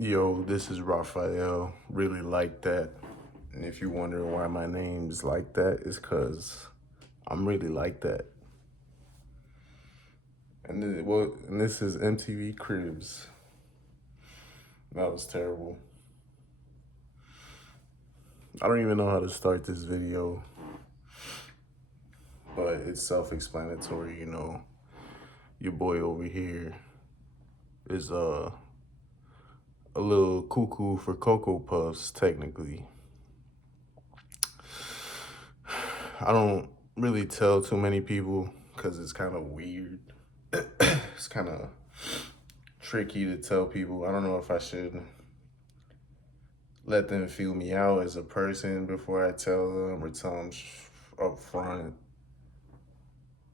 Yo, this is Raphael. Really like that. And if you're wondering why my name's like that, it's because I'm really like that. And this is MTV Cribs. That was terrible. I don't even know how to start this video, but it's self-explanatory, Your boy over here is a little cuckoo for Cocoa Puffs, technically. I don't really tell too many people because it's kind of weird. It's kind of tricky to tell people. I don't know if I should let them feel me out as a person before I tell them, or tell them up front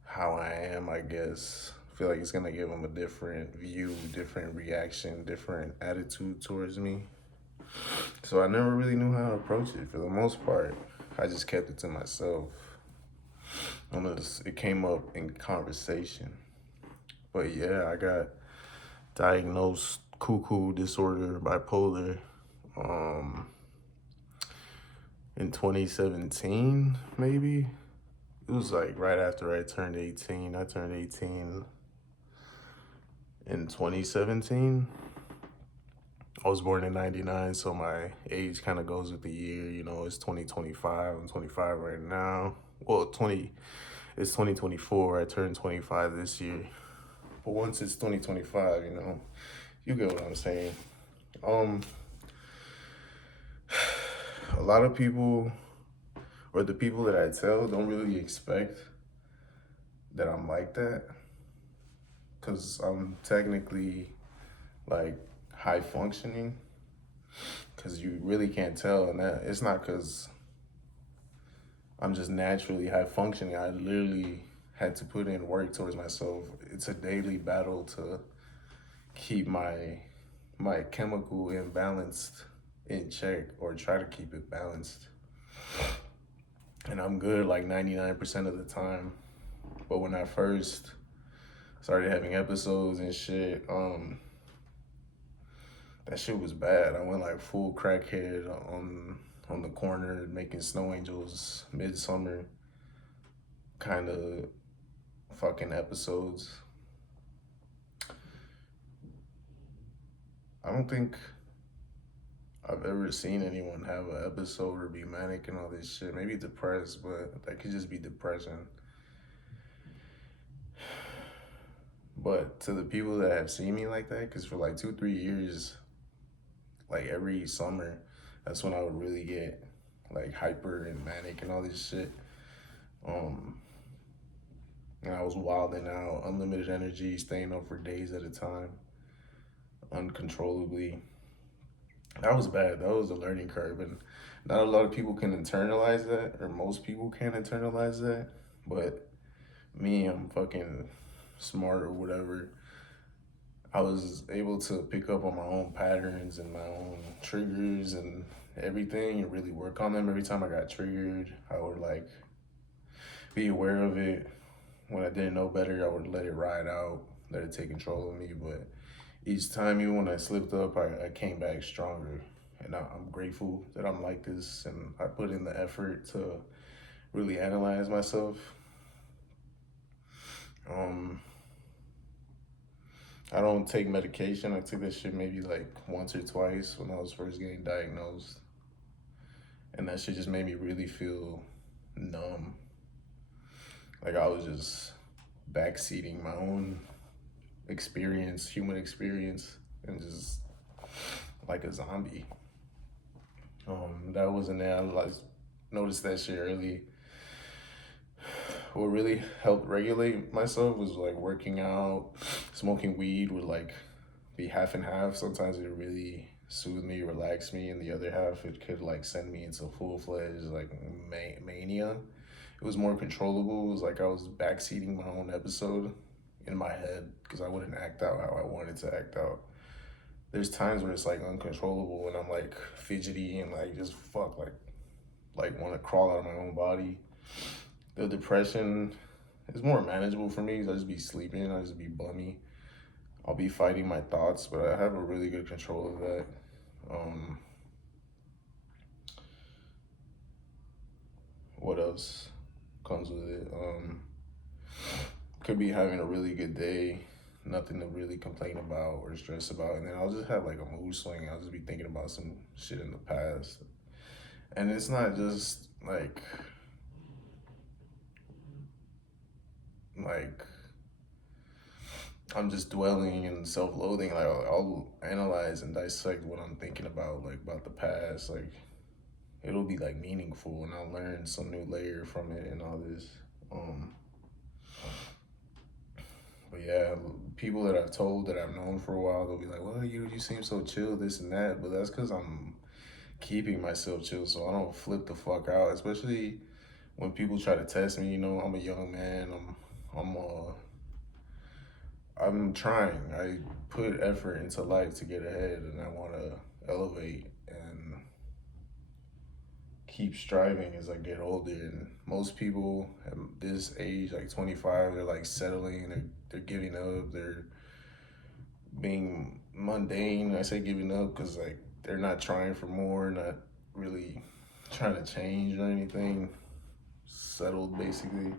how I am, I guess. I feel like it's going to give them a different view, different reaction, different attitude towards me. So I never really knew how to approach it for the most part. I just kept it to myself. Unless it came up in conversation. But yeah, I got diagnosed cuckoo disorder, bipolar, in 2017, maybe. It was like right after I turned 18. I turned 18 in 2017. I was born in 99, so my age kind of goes with the year. It's 2025. I'm 25 right now. Well, it's 2024. I turned 25 this year. But once it's 2025, you get what I'm saying. A lot of people, or the people that I tell, don't really expect that I'm like that, because I'm technically like high functioning, because you really can't tell. And that it's not because I'm just naturally high functioning. I literally had to put in work towards myself. It's a daily battle to keep my chemical imbalance in check, or try to keep it balanced. And I'm good like 99% of the time. But when I first started having episodes and shit, that shit was bad. I went like full crackhead on the corner making snow angels, midsummer kind of fucking episodes. I don't think I've ever seen anyone have an episode or be manic and all this shit. Maybe depressed, but that could just be depression. But to the people that have seen me like that, because for like 2, 3 years, like every summer, that's when I would really get like hyper and manic and all this shit. And I was wilding out, unlimited energy, staying up for days at a time, uncontrollably. That was bad. That was a learning curve, and not a lot of people can internalize that, or most people can't internalize that. But me, I'm fucking smart or whatever. I was able to pick up on my own patterns and my own triggers and everything, and really work on them. Every time I got triggered, I would like be aware of it. When I didn't know better, I would let it ride out, let it take control of me. But each time, even when I slipped up, I came back stronger. And I'm grateful that I'm like this, and I put in the effort to really analyze myself. Um, I don't take medication. I took this shit maybe like once or twice when I was first getting diagnosed. And that shit just made me really feel numb. Like I was just backseating my own experience, human experience, and just like a zombie. That wasn't there. I noticed that shit early. What really helped regulate myself was like working out. Smoking weed would like be half and half. Sometimes it really soothe me, relax me, and the other half it could like send me into full-fledged like mania. It was more controllable. It was like I was backseating my own episode in my head, because I wouldn't act out how I wanted to act out. There's times where it's like uncontrollable and I'm like fidgety and like just like want to crawl out of my own body. The depression is more manageable for me because I just be sleeping, I just be bummy. I'll be fighting my thoughts, but I have a really good control of that. Um, what else comes with it? Could be having a really good day, nothing to really complain about or stress about, and then I'll just have like a mood swing. I'll just be thinking about some shit in the past, and it's not just like I'm just dwelling in self-loathing. Like I'll analyze and dissect what I'm thinking about, like about the past. Like it'll be like meaningful, and I'll learn some new layer from it and all this. Um, but yeah, people that I've told that I've known for a while, they'll be like, "Well, you seem so chill, this and that," but that's because I'm keeping myself chill, so I don't flip the fuck out. Especially when people try to test me. You know, I'm a young man. I'm I'm trying. I put effort into life to get ahead, and I want to elevate and keep striving as I get older. And most people at this age, like 25, they're like settling. They're giving up. They're being mundane. I say giving up because like they're not trying for more, not really trying to change or anything. Settled basically.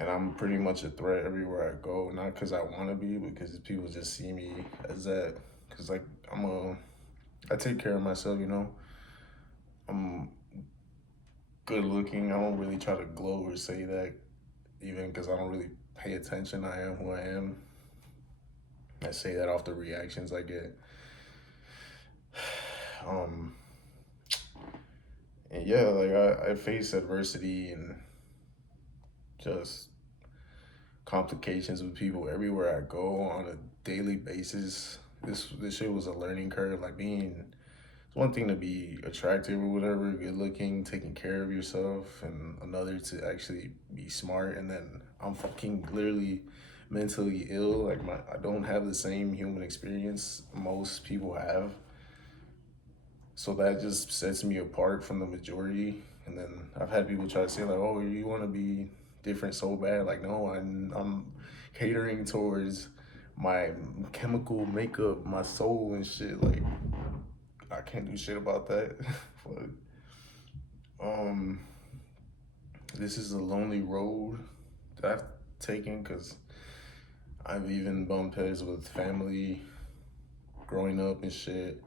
And I'm pretty much a threat everywhere I go. Not because I want to be, but because people just see me as that. Because like I take care of myself. You know, I'm good looking. I don't really try to glow or say that, even because I don't really pay attention. I am who I am. I say that off the reactions I get. Um, and yeah, like I face adversity and just complications with people everywhere I go on a daily basis. This shit was a learning curve. Like it's one thing to be attractive or whatever, good looking, taking care of yourself, and another to actually be smart. And then I'm fucking clearly mentally ill. Like I don't have the same human experience most people have. So that just sets me apart from the majority. And then I've had people try to say like, "Oh, you want to be different so bad?" Like, no, I'm catering towards my chemical makeup, my soul and shit. Like, I can't do shit about that. But um, this is a lonely road that I've taken because I've even bumped heads with family growing up and shit.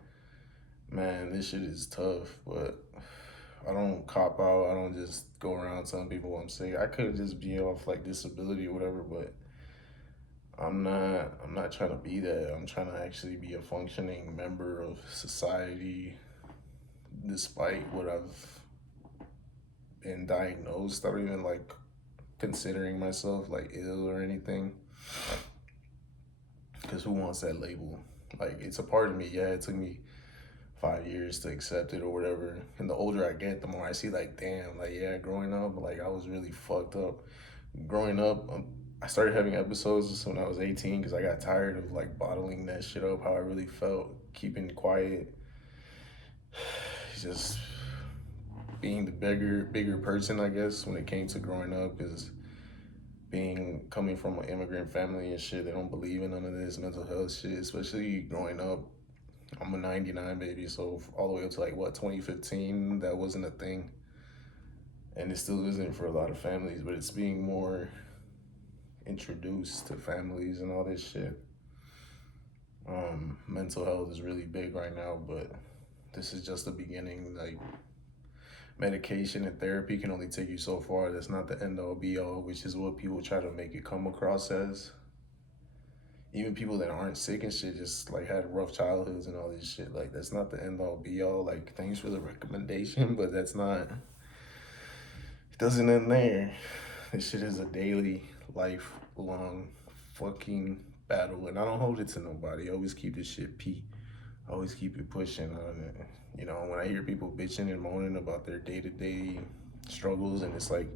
Man, this shit is tough, but I don't cop out. I don't just go around telling people I'm sick. I could just be off like disability or whatever, but I'm not trying to be that. I'm trying to actually be a functioning member of society despite what I've been diagnosed. I don't even like considering myself like ill or anything. Cause who wants that label? Like it's a part of me. Yeah, it took me 5 years to accept it or whatever. And the older I get, the more I see like, damn, like yeah, growing up, like I was really fucked up. Growing up, I started having episodes when I was 18 because I got tired of like bottling that shit up, how I really felt, keeping quiet, just being the bigger person, I guess, when it came to growing up. Because coming from an immigrant family and shit, they don't believe in none of this mental health shit, especially growing up. I'm a 99 baby, so all the way up to like what 2015, that wasn't a thing. And it still isn't for a lot of families, but it's being more introduced to families and all this shit. Mental health is really big right now, but this is just the beginning. Like medication and therapy can only take you so far. That's not the end all be all, which is what people try to make it come across as. Even people that aren't sick and shit just like had rough childhoods and all this shit. Like that's not the end all be all. Like thanks for the recommendation, but that's not. It doesn't end there. This shit is a daily, lifelong, fucking battle, and I don't hold it to nobody. I always keep this shit pee. I always keep it pushing on it. You know, when I hear people bitching and moaning about their day-to-day struggles, and it's like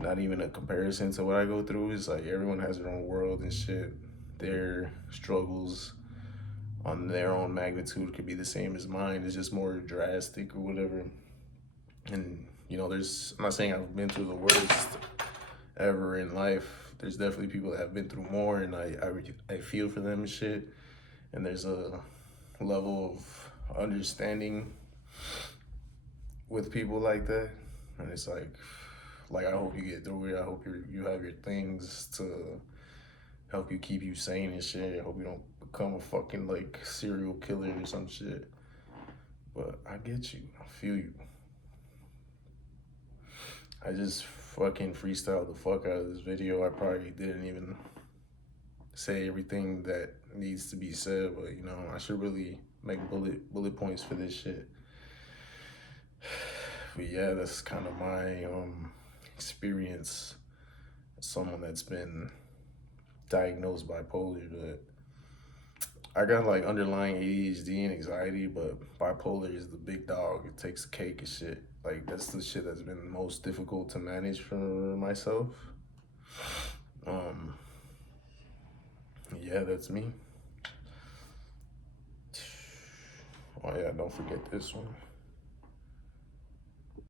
not even a comparison to what I go through. It's like everyone has their own world and shit. Their struggles on their own magnitude could be the same as mine. It's just more drastic or whatever. And you know, I'm not saying I've been through the worst ever in life, there's definitely people that have been through more, and I feel for them and shit. And there's a level of understanding with people like that, and it's like I hope you get through it. I hope you have your things to help you keep you sane and shit. I hope you don't become a fucking like serial killer or some shit. But I get you. I feel you. I just fucking freestyled the fuck out of this video. I probably didn't even say everything that needs to be said, but you know, I should really make bullet points for this shit. But yeah, that's kind of my experience as someone that's been diagnosed bipolar. But I got like underlying ADHD and anxiety, but bipolar is the big dog. It takes the cake and shit. Like that's the shit that's been most difficult to manage for myself. Yeah, that's me. Oh yeah, don't forget this one.